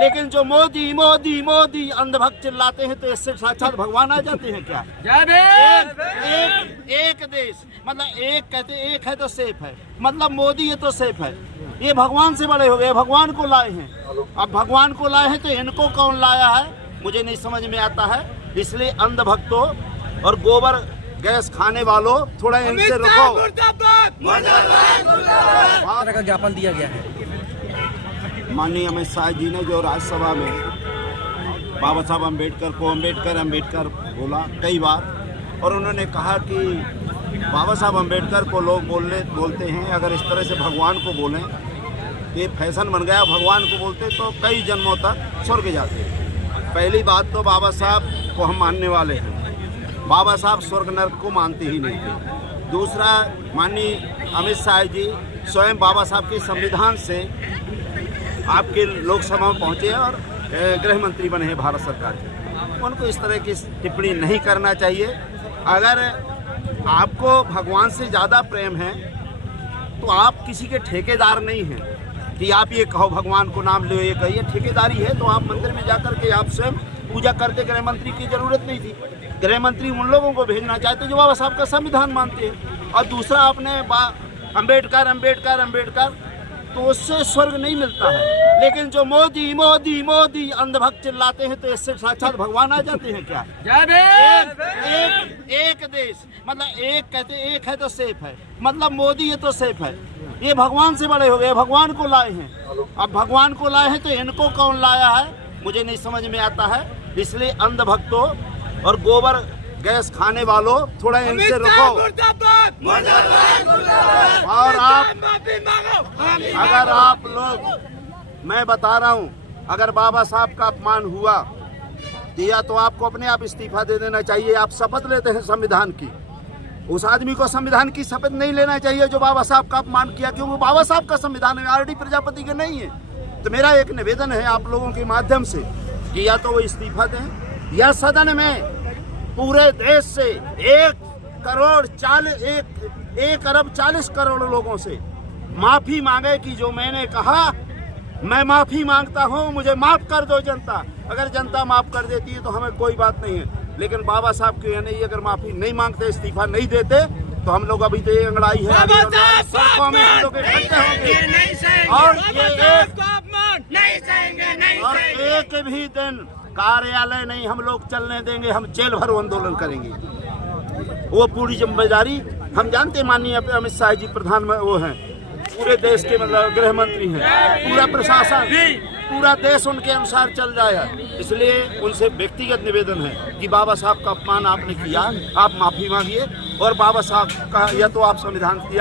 लेकिन जो मोदी मोदी मोदी अंधभक्त चिल्लाते हैं तो इससे साक्षात भगवान आ जाते हैं क्या? एक देश मतलब एक कहते एक है तो सेफ है, मतलब मोदी है तो सेफ है। ये भगवान से बड़े हो गए, भगवान को लाए हैं। अब भगवान को लाए हैं तो इनको कौन लाया है मुझे नहीं समझ में आता है। इसलिए अंधभक्तों और गोबर गैस खाने वालों थोड़ा इनसे रुको। तरह का ज्ञापन दिया गया है। माननीय अमित शाह जी ने जो राज्यसभा में बाबा साहब अम्बेडकर बोला कई बार, और उन्होंने कहा कि बाबा साहब अम्बेडकर को लोग बोलते हैं अगर इस तरह से भगवान को बोलें, ये फैशन बन गया, भगवान को बोलते तो कई जन्मों तक स्वर्ग जाते। पहली बात तो बाबा साहब को हम मानने वाले हैं, बाबा साहब स्वर्ग नर्क को मानते ही नहीं थे। दूसरा, माननीय अमित शाह जी स्वयं बाबा साहब के संविधान से आपके लोकसभा में पहुँचे और गृह मंत्री बने हैं भारत सरकार के। उनको इस तरह की टिप्पणी नहीं करना चाहिए। अगर आपको भगवान से ज़्यादा प्रेम है तो आप किसी के ठेकेदार नहीं हैं कि आप ये कहो भगवान को नाम लो, ये कहिए। ठेकेदारी है तो आप मंदिर में जाकर के आप स्वयं पूजा करते। गृह मंत्री की जरूरत नहीं थी। गृह मंत्री उन लोगों को भेजना चाहते जो बाबा साहब का संविधान मानते हैं। और दूसरा, आपने अम्बेडकर तो उससे स्वर्ग नहीं मिलता है। लेकिन जो मोदी मोदी मोदी अंधभक्त चिल्लाते हैं तो इससे साक्षात भगवान आ जाते हैं क्या? एक देश मतलब एक कहते एक है तो सेफ है, मतलब मोदी है तो सेफ है। ये भगवान से बड़े हो गए, भगवान को लाए हैं। अब भगवान को लाए हैं तो इनको कौन लाया है मुझे नहीं समझ में आता है। इसलिए अंधभक्तों और गोबर गैस खाने वालों थोड़ा इनसे रुको। और अगर आप लोग, मैं बता रहा हूँ, अगर बाबा साहब का अपमान हुआ दिया तो आपको अपने आप इस्तीफा दे देना चाहिए। आप शपथ लेते हैं संविधान की, उस आदमी को संविधान की शपथ नहीं लेना चाहिए जो बाबा साहब का अपमान किया, क्योंकि बाबा साहब का संविधान है, आरडी प्रजापति के नहीं है। तो मेरा एक निवेदन है आप लोगों के माध्यम से कि या तो वो इस्तीफा दें या सदन में पूरे देश से 1 अरब 40 करोड़ लोगों से माफी मांगे कि जो मैंने कहा मैं माफी मांगता हूं, मुझे माफ कर दो जनता। अगर जनता माफ कर देती है तो हमें कोई बात नहीं है। लेकिन बाबा साहब के नहीं, अगर माफी नहीं मांगते, इस्तीफा नहीं देते तो हम लोग अभी तो ये अंगड़ाई है, सड़कों में हम लोग इकट्ठे होंगे। और एक भी दिन कार्यालय नहीं हम लोग चलने देंगे, हम जेल भर आंदोलन करेंगे। वो पूरी जिम्मेदारी हम जानते हैं। माननीय अमित शाह जी प्रधान वो हैं, पूरे देश के मतलब गृह मंत्री हैं, पूरा प्रशासन पूरा देश उनके अनुसार चल जाएगा। इसलिए उनसे व्यक्तिगत निवेदन है कि बाबा साहब का अपमान आपने किया, आप माफी मांगिए। और बाबा साहब का या तो आप संविधान की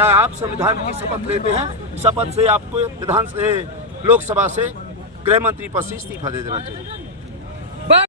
शपथ लेते हैं, शपथ से आपको विधान से लोकसभा से गृह मंत्री पद से इस्तीफा दे देना चाहिए।